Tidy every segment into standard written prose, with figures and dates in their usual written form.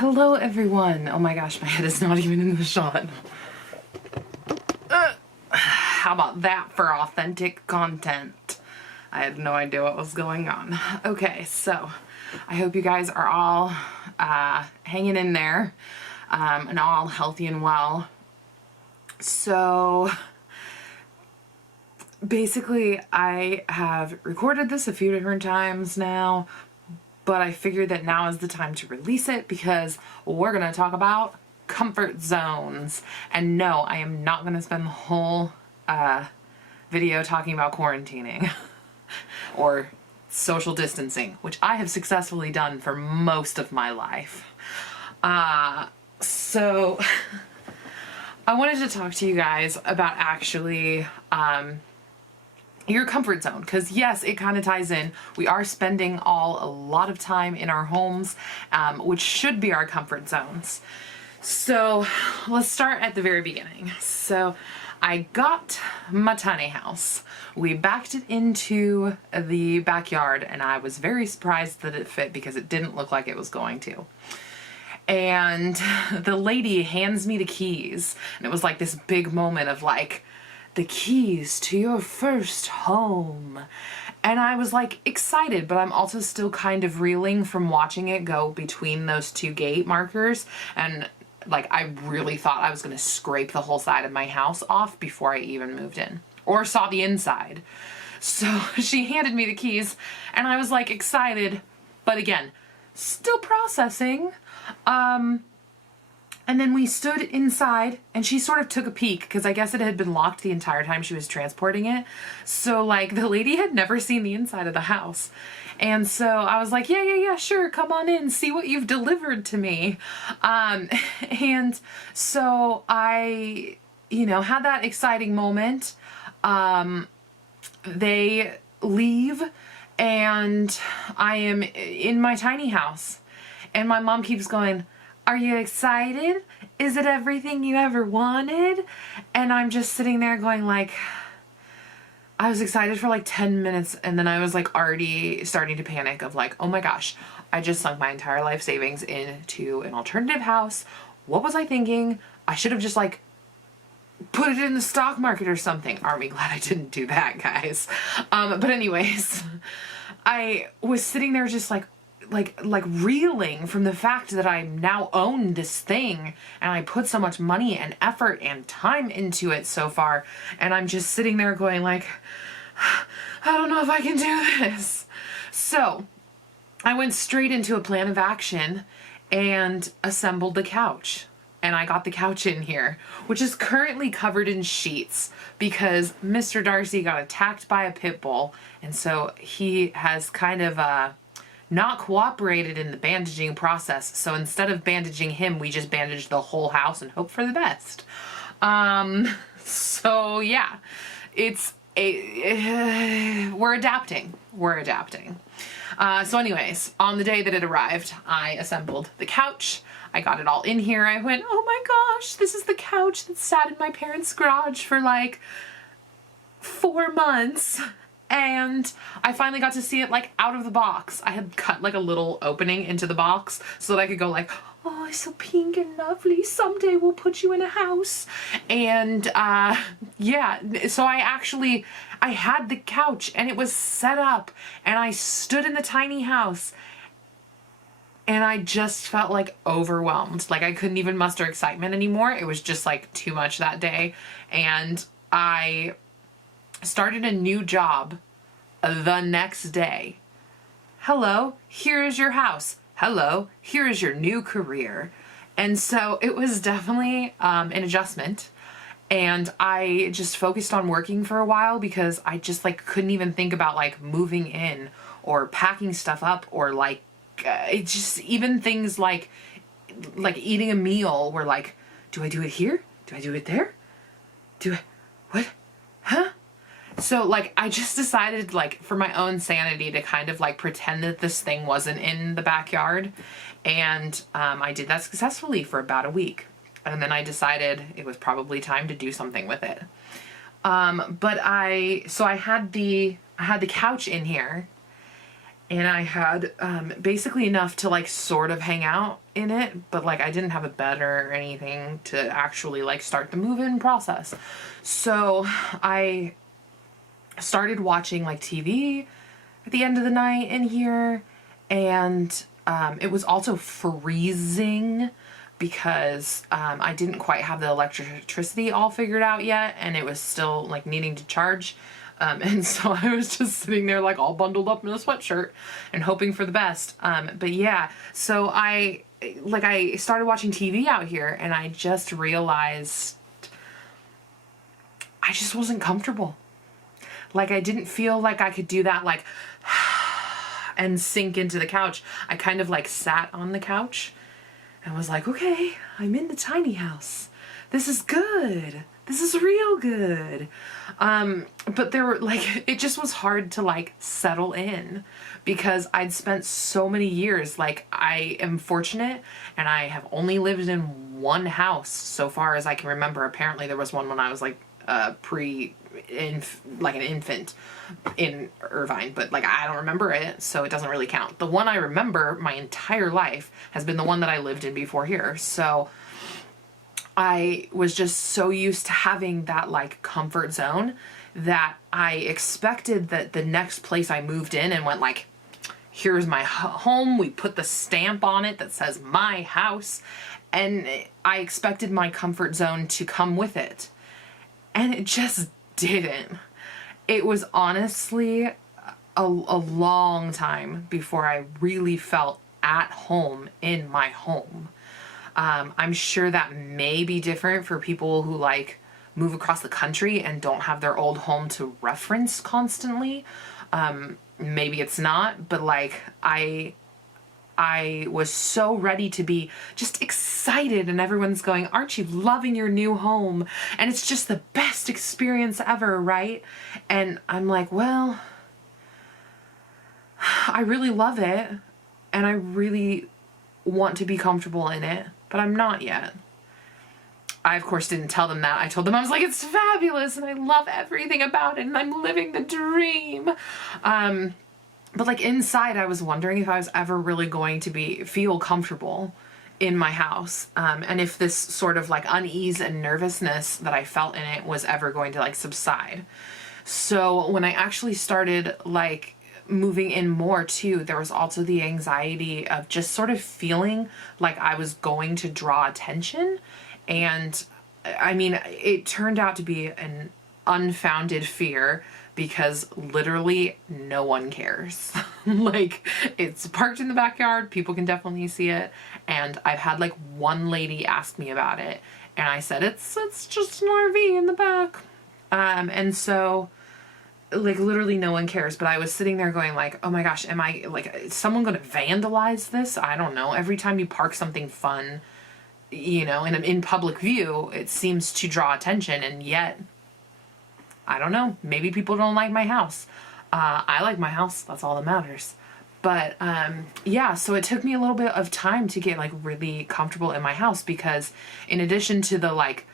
Hello everyone. Oh my gosh, my head is not even in the shot. How about that for authentic content? I had no idea what was going on. Okay, so I hope you guys are all hanging in there and all healthy and well. So basically I have recorded this a few different times now, but I figured that now is the time to release it because we're going to talk about comfort zones. And no, I am not going to spend the whole video talking about quarantining or social distancing, which I have successfully done for most of my life. So I wanted to talk to you guys about actually your comfort zone, because yes, it kind of ties in. We are spending a lot of time in our homes, which should be our comfort zones. So let's start at the very beginning. So I got my tiny house. We backed it into the backyard and I was very surprised that it fit because it didn't look like it was going to. And the lady hands me the keys and it was like this big moment of like, the keys to your first home. And I was like excited, but I'm also still kind of reeling from watching it go between those two gate markers. And like, I really thought I was going to scrape the whole side of my house off before I even moved in or saw the inside. So she handed me the keys and I was like excited, but again, still processing. And then we stood inside and she sort of took a peek because I guess it had been locked the entire time she was transporting it. So like the lady had never seen the inside of the house. And so I was like, yeah, sure. Come on in, see what you've delivered to me. And so I, had that exciting moment. They leave and I am in my tiny house and my mom keeps going, "Are you excited? Is it everything you ever wanted?" And I'm just sitting there going like, I was excited for like 10 minutes and then I was like already starting to panic of like, oh my gosh, I just sunk my entire life savings into an alternative house. What was I thinking? I should have just like put it in the stock market or something. Aren't we glad I didn't do that, guys? But anyways, I was sitting there just like reeling from the fact that I now own this thing and I put so much money and effort and time into it so far. And I'm just sitting there going like, I don't know if I can do this. So I went straight into a plan of action and assembled the couch. And I got the couch in here, which is currently covered in sheets because Mr. Darcy got attacked by a pit bull. And so he has kind of, not cooperated in the bandaging process. So instead of bandaging him, we just bandaged the whole house and hope for the best. So yeah, we're adapting. So anyways, on the day that it arrived, I assembled the couch. I got it all in here. I went, oh my gosh, this is the couch that sat in my parents' garage for like 4 months. And I finally got to see it like out of the box. I had cut like a little opening into the box so that I could go like, oh, it's so pink and lovely. Someday we'll put you in a house. And yeah, so I had the couch and it was set up and I stood in the tiny house and I just felt like overwhelmed. Like I couldn't even muster excitement anymore. It was just like too much that day. And I started a new job the next day. Hello, here is your house. Hello, here is your new career. And so it was definitely an adjustment. And I just focused on working for a while because I just like couldn't even think about like moving in or packing stuff up or like it just even things like eating a meal were like, do I do it here? Do I do it there? What? Huh? So like I just decided like for my own sanity to kind of like pretend that this thing wasn't in the backyard. And I did that successfully for about a week. And then I decided it was probably time to do something with it. But I had the couch in here and I had basically enough to like sort of hang out in it, but like I didn't have a bed or anything to actually like start the move-in process. So I started watching like TV at the end of the night in here, and it was also freezing because I didn't quite have the electricity all figured out yet, and it was still like needing to charge. And so I was just sitting there like all bundled up in a sweatshirt and hoping for the best. But yeah, so I started watching TV out here, and I just realized I just wasn't comfortable. Like I didn't feel like I could do that like and sink into the couch. I kind of like sat on the couch and was like, okay, I'm in the tiny house. This is good. This is real good. But there were like, it just was hard to like settle in because I'd spent so many years, like I am fortunate and I have only lived in one house so far as I can remember. Apparently there was one when I was like like an infant in Irvine, but like I don't remember it, so it doesn't really count. The one I remember my entire life has been the one that I lived in before here. So I was just so used to having that like comfort zone that I expected that the next place I moved in and went like, here's my home, we put the stamp on it that says my house, and I expected my comfort zone to come with it. And it just didn't. It was honestly a long time before I really felt at home in my home. I'm sure that may be different for people who like move across the country and don't have their old home to reference constantly. Maybe it's not, but like I was so ready to be just excited, and everyone's going, aren't you loving your new home? And it's just the best experience ever, right? And I'm like, well, I really love it and I really want to be comfortable in it, but I'm not yet. I, of course, didn't tell them that. I told them I was like, it's fabulous and I love everything about it and I'm living the dream. But like inside, I was wondering if I was ever really going to feel comfortable in my house. And if this sort of like unease and nervousness that I felt in it was ever going to like subside. So when I actually started like moving in more too, there was also the anxiety of just sort of feeling like I was going to draw attention. And I mean, it turned out to be an unfounded fear because literally no one cares. Like it's parked in the backyard, people can definitely see it. And I've had like one lady ask me about it and I said, it's just an RV in the back. And so like literally no one cares, but I was sitting there going like, oh my gosh, am I like, is someone going to vandalize this? I don't know. Every time you park something fun, you know, in public view, it seems to draw attention, and yet I don't know, maybe people don't like my house. I like my house, that's all that matters. But yeah, so it took me a little bit of time to get like really comfortable in my house, because in addition to the like,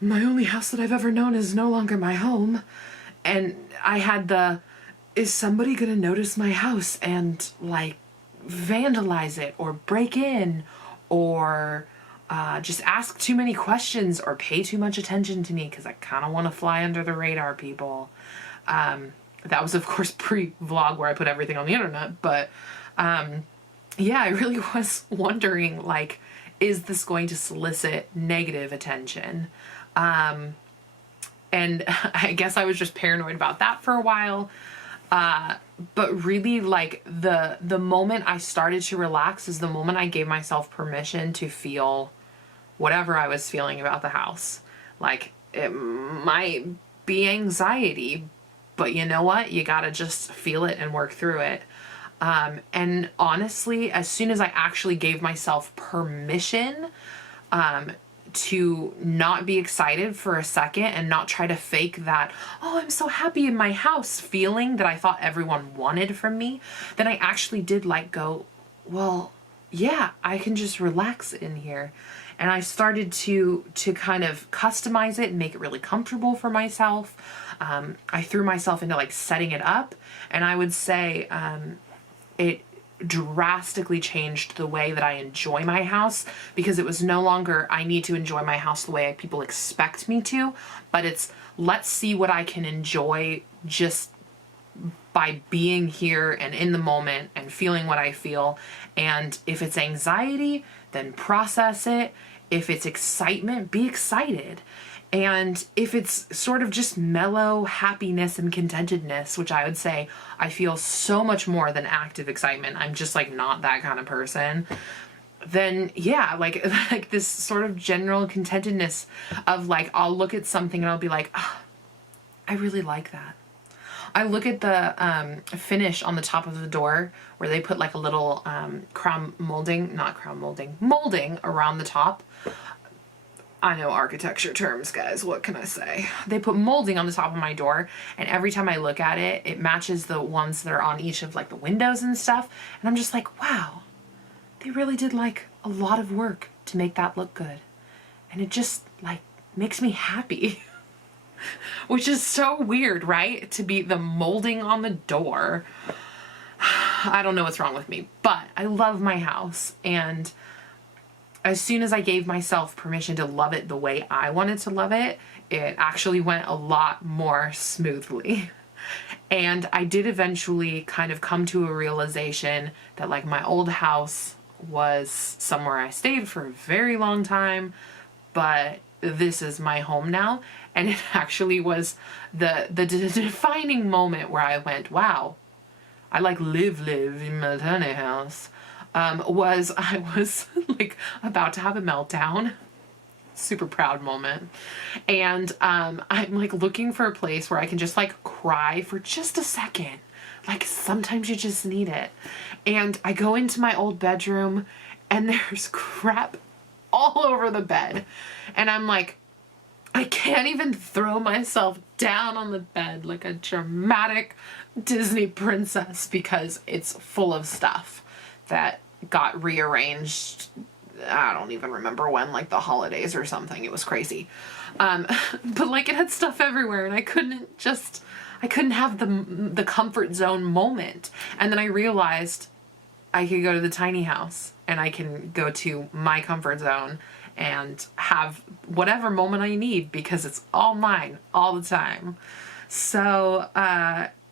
my only house that I've ever known is no longer my home, and I had the, is somebody gonna notice my house and like vandalize it or break in or just ask too many questions or pay too much attention to me because I kind of want to fly under the radar, people. That was, of course, pre-vlog where I put everything on the internet. But yeah, I really was wondering, like, is this going to solicit negative attention? And I guess I was just paranoid about that for a while. But really, like, the moment I started to relax is the moment I gave myself permission to feel whatever I was feeling about the house. Like, it might be anxiety, but you know what? You gotta just feel it and work through it. And honestly, as soon as I actually gave myself permission to not be excited for a second and not try to fake that, oh, I'm so happy in my house feeling that I thought everyone wanted from me, then I actually did like go, well, yeah, I can just relax in here. And I started to kind of customize it and make it really comfortable for myself. I threw myself into like setting it up, and I would say it drastically changed the way that I enjoy my house, because it was no longer I need to enjoy my house the way people expect me to, but it's let's see what I can enjoy just by being here and in the moment and feeling what I feel. And if it's anxiety, then process it. If it's excitement, be excited. And if it's sort of just mellow happiness and contentedness, which I would say I feel so much more than active excitement, I'm just like not that kind of person, then yeah, like this sort of general contentedness of like, I'll look at something and I'll be like, oh, I really like that. I look at the finish on the top of the door where they put like a little molding around the top. I know architecture terms, guys. What can I say? They put molding on the top of my door, and every time I look at it, it matches the ones that are on each of like the windows and stuff. And I'm just like, wow, they really did like a lot of work to make that look good. And it just like makes me happy. Which is so weird, right? To be the molding on the door. I don't know what's wrong with me, but I love my house. And as soon as I gave myself permission to love it the way I wanted to love it, it actually went a lot more smoothly. And I did eventually kind of come to a realization that like my old house was somewhere I stayed for a very long time, but this is my home now. And it actually was the defining moment where I went, wow, I like live in my tiny house. I was like about to have a meltdown. Super proud moment. And I'm like looking for a place where I can just like cry for just a second. Like sometimes you just need it. And I go into my old bedroom and there's crap all over the bed. And I'm like, I can't even throw myself down on the bed like a dramatic Disney princess because it's full of stuff that got rearranged. I don't even remember when, like the holidays or something. It was crazy. But like it had stuff everywhere and I couldn't have the comfort zone moment. And then I realized I could go to the tiny house and I can go to my comfort zone and have whatever moment I need because it's all mine all the time. So,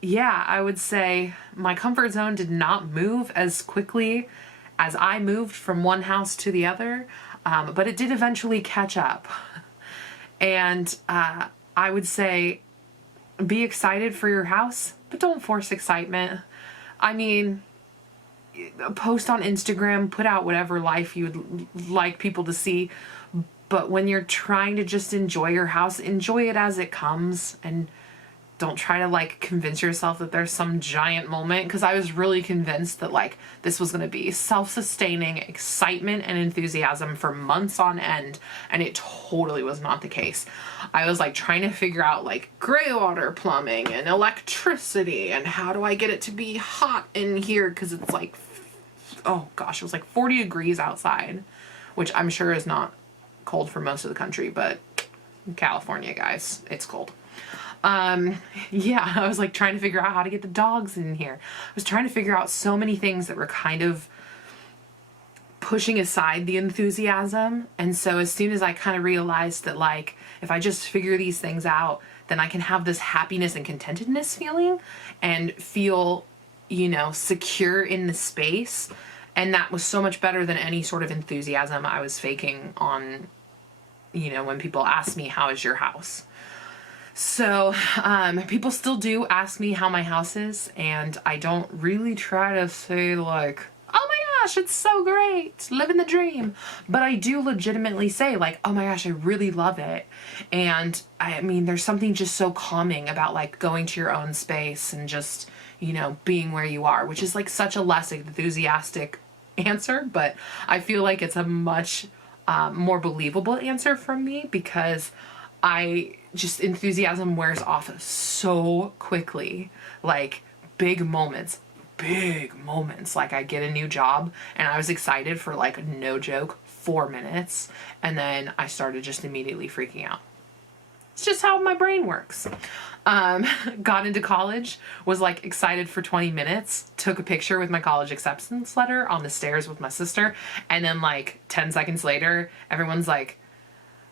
yeah, I would say my comfort zone did not move as quickly as I moved from one house to the other, but it did eventually catch up. And I would say be excited for your house, but don't force excitement. I mean, post on Instagram, put out whatever life you would like people to see. But when you're trying to just enjoy your house, enjoy it as it comes and don't try to like convince yourself that there's some giant moment. Because I was really convinced that like this was going to be self-sustaining excitement and enthusiasm for months on end. And it totally was not the case. I was like trying to figure out like gray water plumbing and electricity and how do I get it to be hot in here. Because it's like, oh gosh, it was like 40 degrees outside, which I'm sure is not cold for most of the country, but California, guys, it's cold. Yeah, I was like trying to figure out how to get the dogs in here. I was trying to figure out so many things that were kind of pushing aside the enthusiasm. And so as soon as I kind of realized that like, if I just figure these things out, then I can have this happiness and contentedness feeling and feel, you know, secure in the space. And that was so much better than any sort of enthusiasm I was faking on, you know, when people ask me, how is your house? So, people still do ask me how my house is, and I don't really try to say like, oh my gosh, it's so great, living the dream. But I do legitimately say like, oh my gosh, I really love it. And I mean, there's something just so calming about like going to your own space and just, you know, being where you are, which is like such a less enthusiastic answer, but I feel like it's a much more believable answer from me because enthusiasm wears off so quickly. Like big moments, like I get a new job and I was excited for like, no joke, 4 minutes. And then I started just immediately freaking out. It's just how my brain works. Got into college, was like excited for 20 minutes, took a picture with my college acceptance letter on the stairs with my sister, and then like 10 seconds later, everyone's like,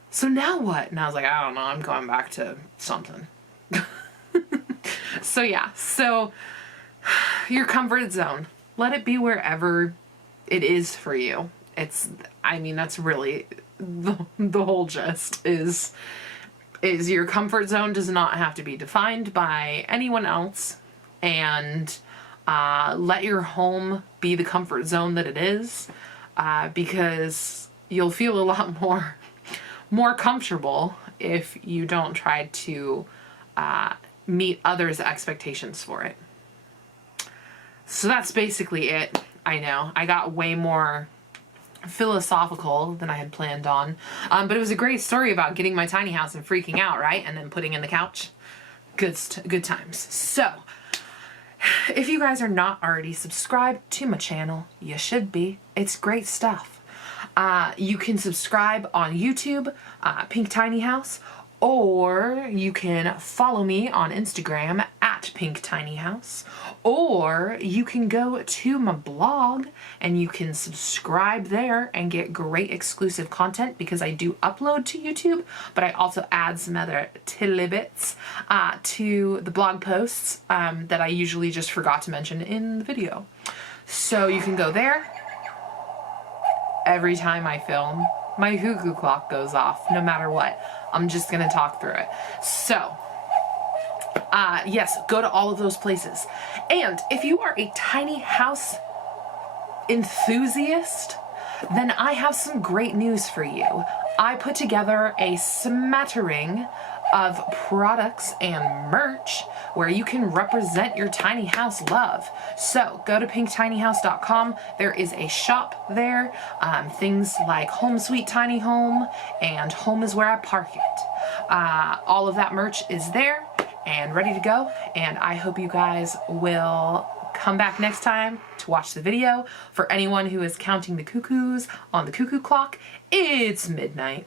so now what? And I was like, I don't know, I'm going back to something. So yeah, so your comfort zone, let it be wherever it is for you. I mean, that's really the whole gist is your comfort zone does not have to be defined by anyone else, and let your home be the comfort zone that it is, because you'll feel a lot more comfortable if you don't try to meet others' expectations for it. So that's basically it. I know I got way more philosophical than I had planned on, but it was a great story about getting my tiny house and freaking out, right? And then putting in the couch. Good times. So if you guys are not already subscribed to my channel, you should be. It's great stuff. You can subscribe on YouTube, Pink Tiny House, or you can follow me on Instagram at Pink Tiny House, or you can go to my blog and you can subscribe there and get great exclusive content, because I do upload to YouTube, but I also add some other tidbits to the blog posts that I usually just forgot to mention in the video. So you can go there. Every time I film, my cuckoo clock goes off, no matter what. I'm just gonna talk through it. So, yes, go to all of those places. And if you are a tiny house enthusiast, then I have some great news for you. I put together a smattering of products and merch where you can represent your tiny house love. So go to pinktinyhouse.com. There is a shop there. Things like Home Sweet Tiny Home and Home is Where I Park It. All of that merch is there and ready to go. And I hope you guys will come back next time to watch the video. For anyone who is counting the cuckoos on the cuckoo clock, it's midnight.